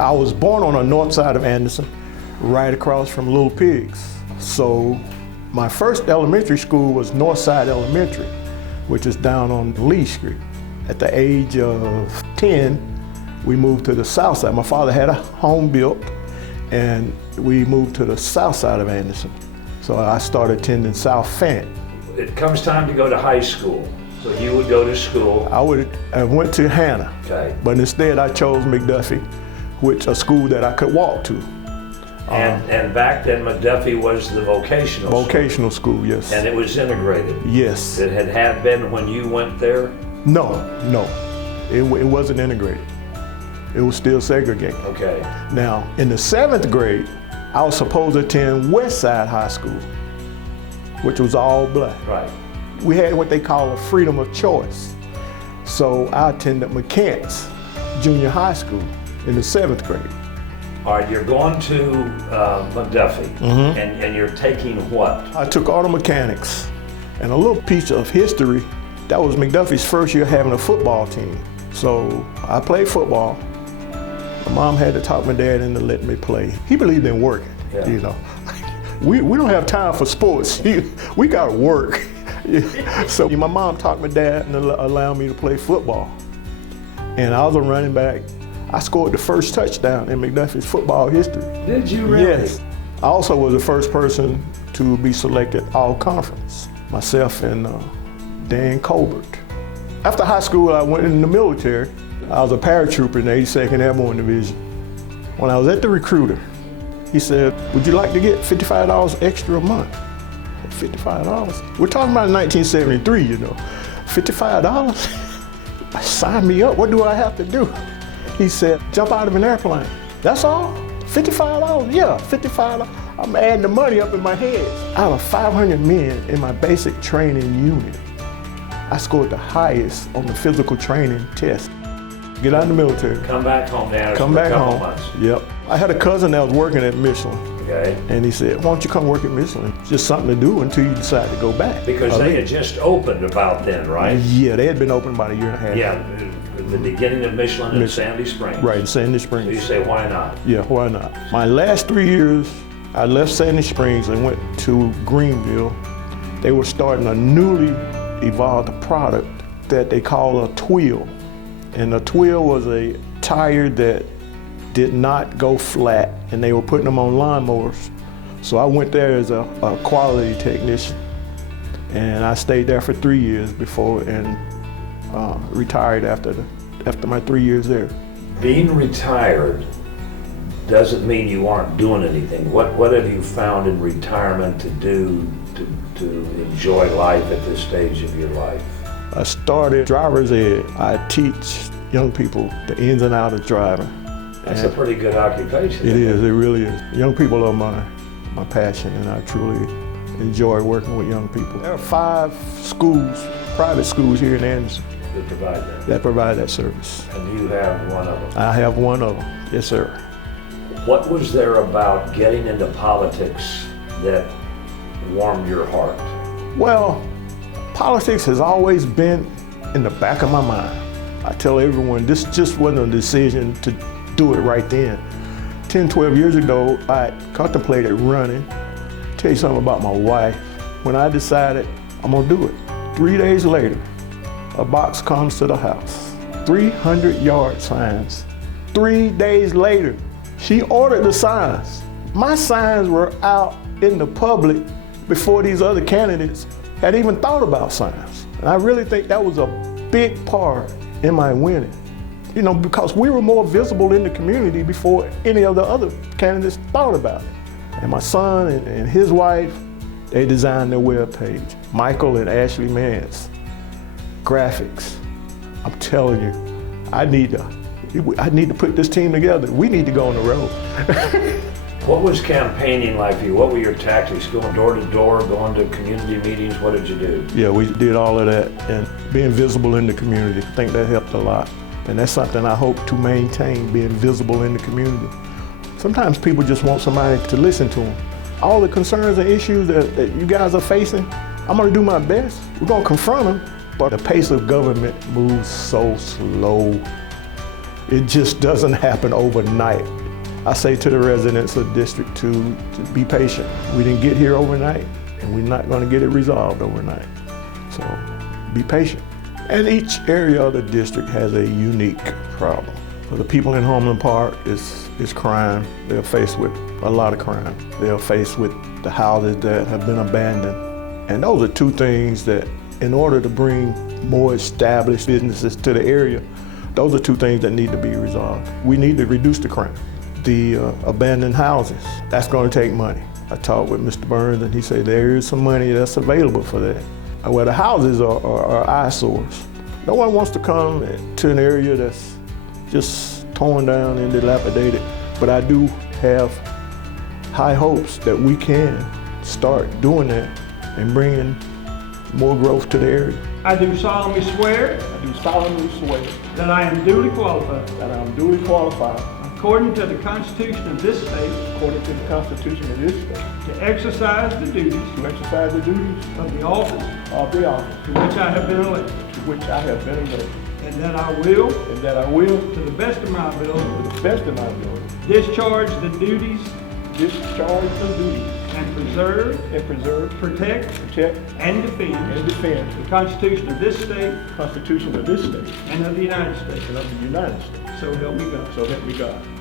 I was born on the north side of Anderson, right across from Little Pigs. So my first elementary school was Northside Elementary, which is down on Lee Street. At the age of 10, we moved to the south side. My father had a home built, and we moved to the south side of Anderson. So I started attending South Fant. It comes time to go to high school. So you would go to school. I went to Hannah, okay. But instead I chose McDuffie, which a school that I could walk to. And back then McDuffie was the vocational school, yes. And it was integrated. Yes. It had been when you went there? No, it wasn't integrated. It was still segregated. Okay. Now, in the 7th grade, I was supposed to attend Westside High School, which was all black. Right. We had what they call a freedom of choice. So I attended Mechanics Junior High School in the 7th grade. All right, you're going to McDuffie, and you're taking what? I took auto mechanics, and a little piece of history, that was McDuffie's first year having a football team. So I played football. My mom had to talk my dad into letting me play. He believed in working, you know. We don't have time for sports. We gotta work. So my mom talked my dad into allowing me to play football. And I was a running back. I scored the first touchdown in McDuffie's football history. Did you really? Yes. I also was the first person to be selected all conference, myself and Dan Colbert. After high school, I went in the military. I was a paratrooper in the 82nd Airborne Division. When I was at the recruiter, he said, would you like to get $55 extra a month? $55? We're talking about 1973, you know. $55? Sign me up, what do I have to do? He said, jump out of an airplane. That's all? $55? Yeah, $55. I'm adding the money up in my head. Out of 500 men in my basic training unit, I scored the highest on the physical training test. Get out of the military. Come back home now. Come back home. Months. Yep. I had a cousin that was working at Michelin. Okay. And he said, why don't you come work at Michelin? It's just something to do until you decide to go back. Because they had just opened about then, right? Yeah, they had been open about a year and a half. Yeah, the beginning of Michelin in Sandy Springs. Right, Sandy Springs. So you say, why not? Yeah, why not? My last 3 years, I left Sandy Springs and went to Greenville. They were starting a newly evolved product that they call a twill. And a twill was a tire that did not go flat, and they were putting them on lawnmowers. So I went there as a quality technician, and I stayed there for 3 years before and retired after my 3 years there. Being retired doesn't mean you aren't doing anything. What have you found in retirement to do to enjoy life at this stage of your life? I started driver's ed. I teach young people the ins and outs of driving. That's a pretty good occupation. It is, it really is. Young people are my passion, and I truly enjoy working with young people. There are 5 schools, private schools here in Anderson that provide that service. And you have one of them? I have one of them, yes sir. What was there about getting into politics that warmed your heart? Well, politics has always been in the back of my mind. I tell everyone this just wasn't a decision to do it right then. 10, 12 years ago, I contemplated running. Tell you something about my wife. When I decided I'm gonna do it, 3 days later, a box comes to the house. 300-yard signs. 3 days later, she ordered the signs. My signs were out in the public before these other candidates had even thought about signs. And I really think that was a big part in my winning. You know, because we were more visible in the community before any of the other candidates thought about it. And my son and his wife, they designed their webpage. Michael and Ashley Mance, graphics. I'm telling you, I need to put this team together. We need to go on the road. What was campaigning like for you? What were your tactics? Going door to door, going to community meetings? What did you do? Yeah, we did all of that, and being visible in the community. I think that helped a lot. And that's something I hope to maintain, being visible in the community. Sometimes people just want somebody to listen to them. All the concerns and issues that you guys are facing, I'm gonna do my best. We're gonna confront them, but the pace of government moves so slow. It just doesn't happen overnight. I say to the residents of District 2 to be patient. We didn't get here overnight, and we're not going to get it resolved overnight. So be patient. And each area of the district has a unique problem. For the people in Homeland Park, it's crime. They're faced with a lot of crime. They're faced with the houses that have been abandoned. And those are two things that, in order to bring more established businesses to the area, those are two things that need to be resolved. We need to reduce the crime. The abandoned houses, that's going to take money. I talked with Mr. Burns and he said there is some money that's available for that. Well, the houses are eyesores. No one wants to come to an area that's just torn down and dilapidated, but I do have high hopes that we can start doing that and bringing more growth to the area. I do solemnly swear I do solemnly swear that I am duly qualified, that I am duly qualified, according to the Constitution of this state, according to the Constitution of this state, to exercise the duties to exercise the duties of the office of the office to which I have been elected, to which I have been elected, and that I will, and that I will, to the best of my ability, to the best of my ability, discharge the duties discharge the duties and preserve, protect, and defend and defend the Constitution of this state the Constitution of this state and of the United States. and of the United States. So help me God. So help me God.